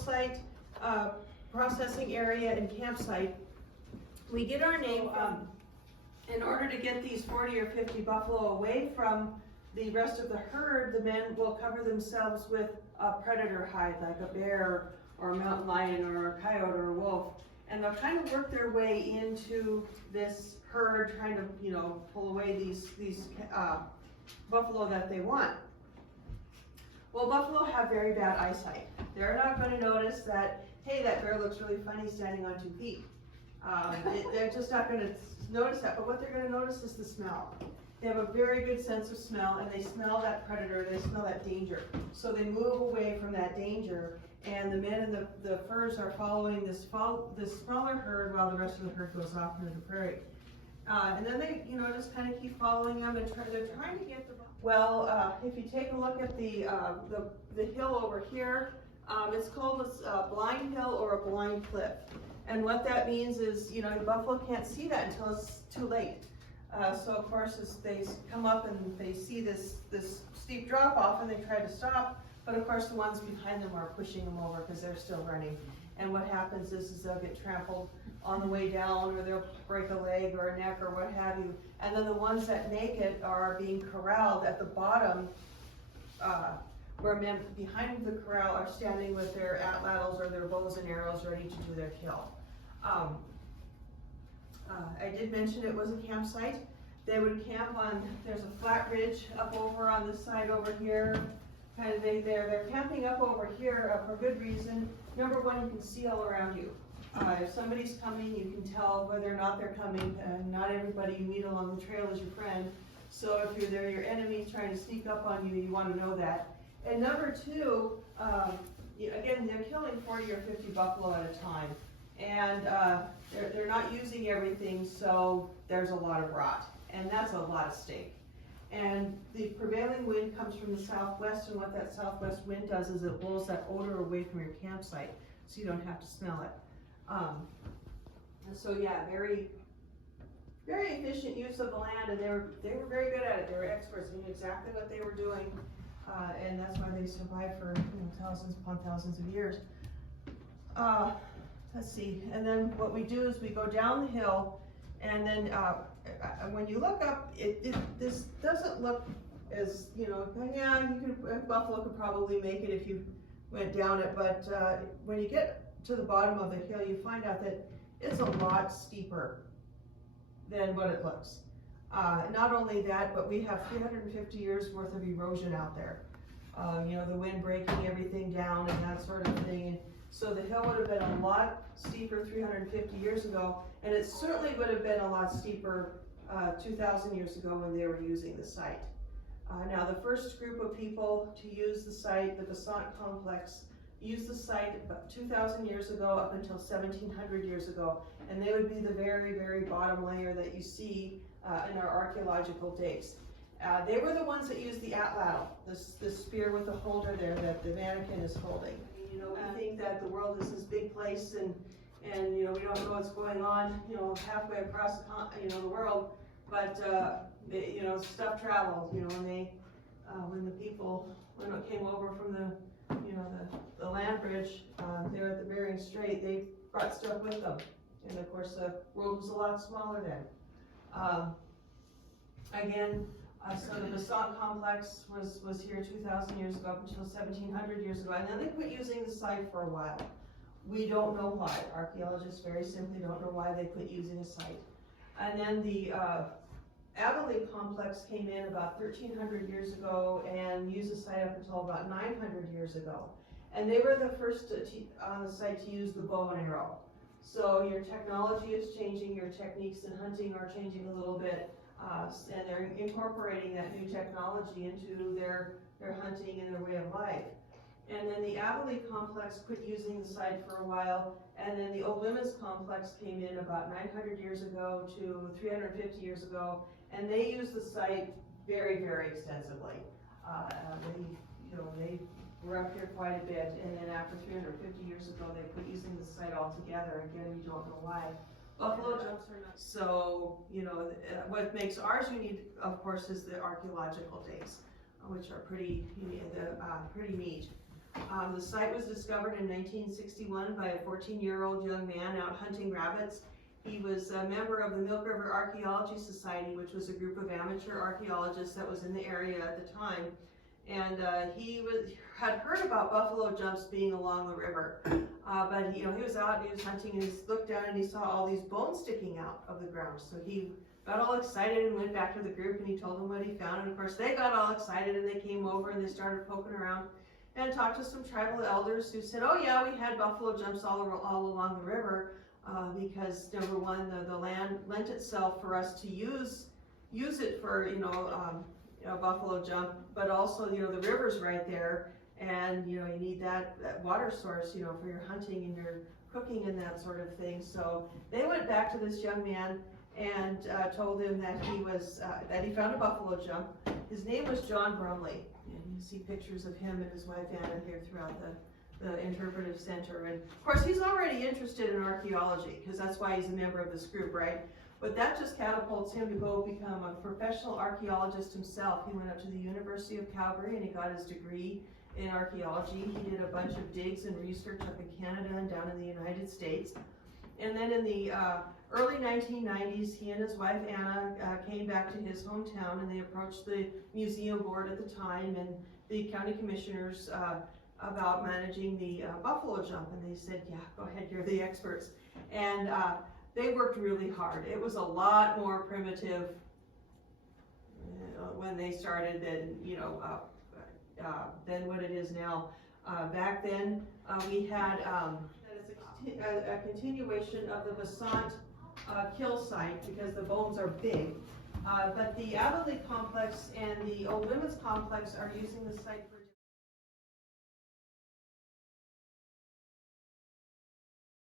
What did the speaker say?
site, processing area, and campsite. We get our name from, in order to get these 40 or 50 buffalo away from the rest of the herd, the men will cover themselves with a predator hide, like a bear or a mountain lion or a coyote or a wolf. And they'll kind of work their way into this herd, trying to, you know, pull away these buffalo that they want. Well, buffalo have very bad eyesight. They're not going to notice that, hey, that bear looks really funny standing on 2 feet. They're just not going to notice that, but what they're going to notice is the smell. They have a very good sense of smell, and they smell that predator, they smell that danger. So they move away from that danger, and the men and the furs are following this smaller herd while the rest of the herd goes off into the prairie. And then they, you know, just kind of keep following them, and they're trying to get the... Well, if you take a look at the hill over here, it's called a blind hill or a blind cliff. And what that means is, you know, the buffalo can't see that until it's too late. So of course, as they come up and they see this steep drop off, and they try to stop, but of course the ones behind them are pushing them over because they're still running. And what happens is they'll get trampled on the way down, or they'll break a leg or a neck or what have you. And then the ones that make it are being corralled at the bottom, where men behind the corral are standing with their atlatls or their bows and arrows ready to do their kill. I did mention it was a campsite. They would camp on, there's a flat ridge up over on this side over here. Kind of they're camping up over here for good reason. Number one, you can see all around you. If somebody's coming, you can tell whether or not they're coming. Not everybody you meet along the trail is your friend. So if they're your enemy trying to sneak up on you, you want to know that. And number two, again, they're killing 40 or 50 buffalo at a time. And they're not using everything, so there's a lot of rot. And that's a lot of steak. And the prevailing wind comes from the southwest, and what that southwest wind does is it blows that odor away from your campsite, so you don't have to smell it. And so yeah, very, very efficient use of the land, and they were very good at it. They were experts. They knew exactly what they were doing, and that's why they survived for, you know, thousands upon thousands of years. Let's see, and then what we do is we go down the hill, and then when you look up, this doesn't look as, you know, yeah, buffalo could probably make it if you went down it, but when you get to the bottom of the hill, you find out that it's a lot steeper than what it looks. Not only that, but we have 350 years worth of erosion out there. You know, the wind breaking everything down and that sort of thing. So the hill would have been a lot steeper 350 years ago, and it certainly would have been a lot steeper 2,000 years ago when they were using the site. Now the first group of people to use the site, the Basalt Complex, used the site about 2,000 years ago up until 1,700 years ago, and they would be the very, very bottom layer that you see in our archaeological days. They were the ones that used the atlatl, this spear with the holder there that the mannequin is holding. You know, we think that the world is this big place, and you know, we don't know what's going on, you know, halfway across the world, but you know, stuff travels. You know, when it came over from the land bridge there at the Bering Strait, they brought stuff with them, and of course the world was a lot smaller then. Again. So the Basalt Complex was here 2,000 years ago up until 1,700 years ago, and then they quit using the site for a while. We don't know why. Archaeologists very simply don't know why they quit using a site. And then the Avalanche Complex came in about 1,300 years ago and used the site up until about 900 years ago. And they were the first on the site to use the bow and arrow. So your technology is changing, your techniques in hunting are changing a little bit. And they're incorporating that new technology into their hunting and their way of life. And then the Avalanche Complex quit using the site for a while, and then the Old Women's Complex came in about 900 years ago to 350 years ago, and they used the site very, very extensively. They were up here quite a bit, and then after 350 years ago, they quit using the site altogether. Again, we don't know why. Buffalo jumps are not. So, you know, what makes ours unique, of course, is the archaeological days, which are pretty neat. The site was discovered in 1961 by a 14-year-old young man out hunting rabbits. He was a member of the Milk River Archaeology Society, which was a group of amateur archaeologists that was in the area at the time. And he had heard about buffalo jumps being along the river, but he was out and he was hunting and he looked down and he saw all these bones sticking out of the ground. So he got all excited and went back to the group and he told them what he found. And of course they got all excited and they came over and they started poking around and talked to some tribal elders who said, oh yeah, we had buffalo jumps all along the river because number one, the land lent itself for us to use it for, a buffalo jump, but also, the river's right there, and, you need that water source, for your hunting and your cooking and that sort of thing. So they went back to this young man and told him that that he found a buffalo jump. His name was John Brumley, and you see pictures of him and his wife Anna here throughout the interpretive center. And of course, he's already interested in archaeology, because that's why he's a member of this group, right? But that just catapults him to go become a professional archaeologist himself. He went up to the University of Calgary and he got his degree in archaeology. He did a bunch of digs and research up in Canada and down in the United States. And then in the early 1990s, he and his wife Anna came back to his hometown and they approached the museum board at the time and the county commissioners about managing the buffalo jump. And they said, yeah, go ahead, you're the experts. And they worked really hard. It was a lot more primitive when they started than what it is now. Back then, we had a continuation of the Basalt kill site because the bones are big. But the Avalanche Complex and the Old Women's Complex are using the site for